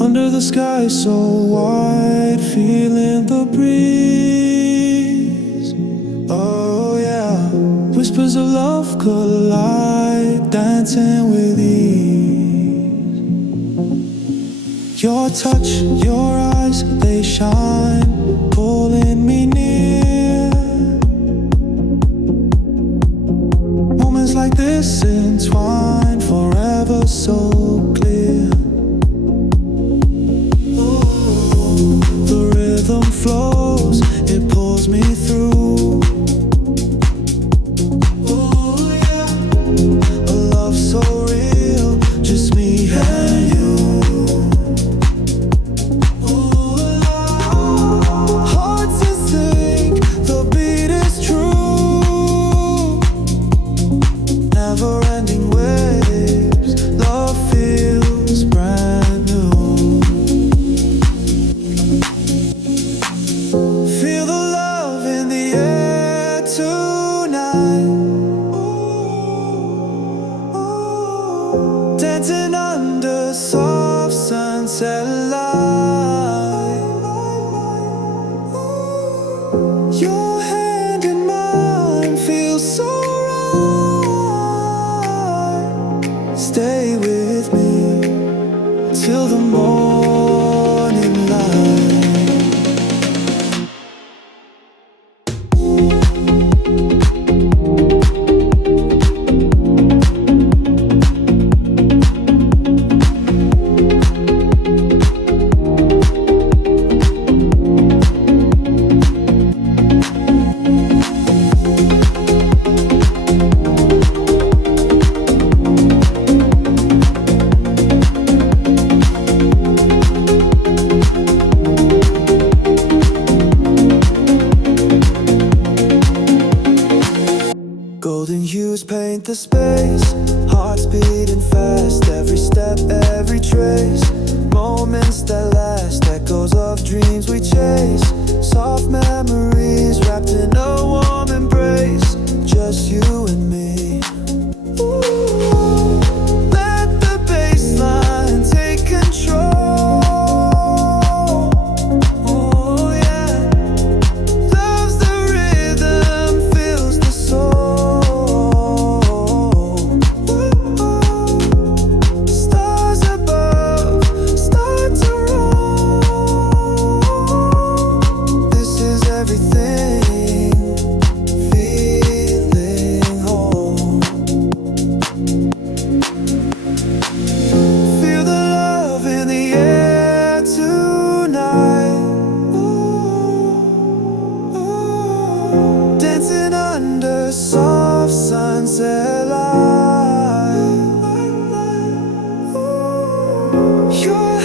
Under the sky so wide, feeling the breeze. Oh yeah, whispers of love collide, dancing with ease. Your touch, your eyes, they shine, pulling me near. Moments like this entwine, forever so clear. The rhythm flows, it pulls me through. Oh yeah, a love so real, just me and you. Hearts in sync, the beat is true. Never-ending waves, love feels brand new. Feel the love in the air tonight. Dancing under soft sunset light. Your hand in mine feels so right. Stay with me till the morning light. Golden hues paint the space, hearts beating fast, every step, every trace. Moments that last, echoes of dreams we chase. Soft memories wrapped in a warm embrace, just you and me. Ooh, let the bassline take control. Oh yeah, love's the rhythm, fills the soul. Stars above start to roll. This is everything, feeling whole. Feel the love in the air tonight. Dancing under soft sunset light. Your